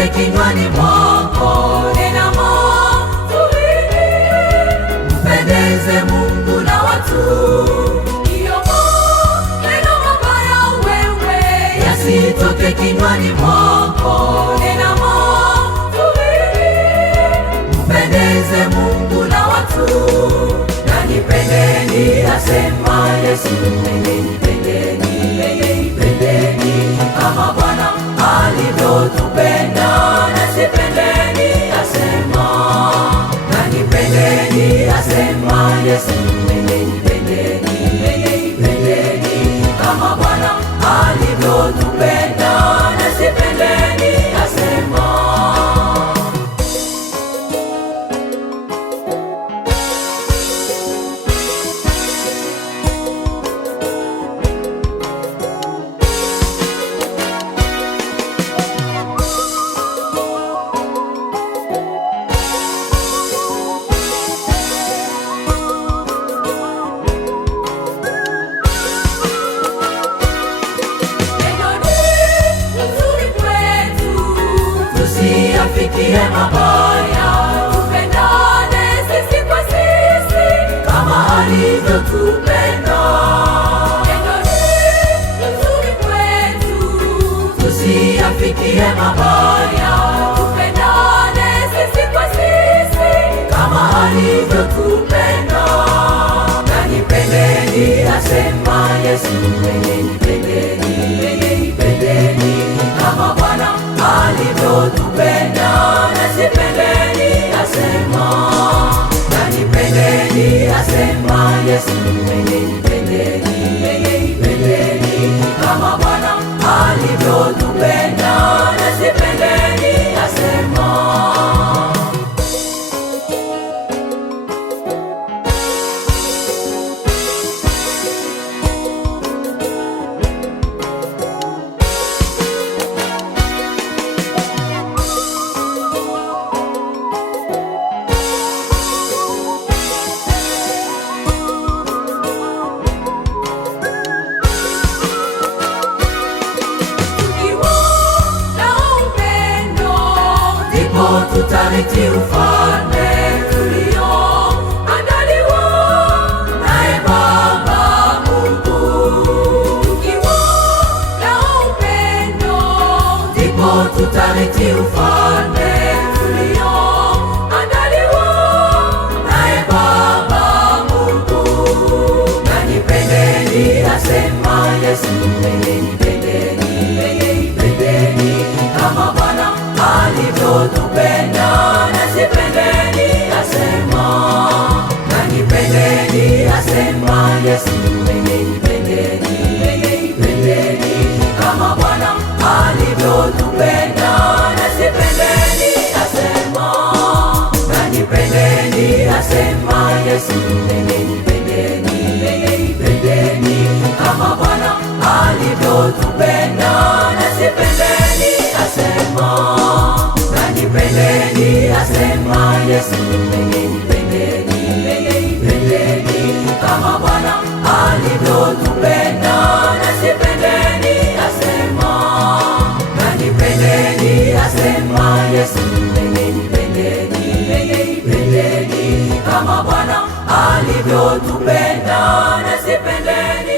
yasitoke kinywani mwako. Nena mazuri, mpendeze Mungu na watu. Neno mabaya wewe yasitoke kinywani mwako. Nena mazuri, mpendeze Mungu na watu. Na nipendeni, asema Yesu, nipendeni, nipendeni kama Bwana alivyotupenda. Nasipendeni, asema, na nipendeni, asema Yesu, nipendeni, nipendeni kama Bwana alivyotupenda. Nasipendeni, asema. Tusiyafikie mabaya, tupendane sisi kwa sisi kama alivyotupenda. Neno ni nzuri kwetu. Tusiyafikie mabaya, tupendane sisi kwa sisi kama alivyotupenda. Na nipendeni, asema Yesu, nipendeni, nipendeni kama Bwana alivyotupenda. Nasipendeni, asema, na nipendeni, asema Yesu, nipendeni, nipendeni kama Bwana alivyotupenda. Nasipendeni, asema. Tutarithi ufalme tulioandaliwa naye Baba Mungu. Tukiwa na upendo, ndipo tutarithi ufalme tulioandaliwa naye Baba Mungu. Na nipendeni, asema Yesu, nipendeni, nipendeni kama Bwana alivyotupenda. Nasipendeni, asema, na nipendeni, asema Yesu, nipendeni, nipendeni kama Bwana alivyotupenda. Nasipendeni, asema, na nipendeni, asema Yesu, nipendeni, nipendeni kama Bwana alivyotupenda. Nasipendeni, asema, nipendeni, asema Yesu, nipendeni, nipendeni kama Bwana alivyotupenda. Nasipendeni, asema, na nipendeni, asema Yesu, nipendeni, nipendeni kama Bwana alivyotupenda. Nasipendeni.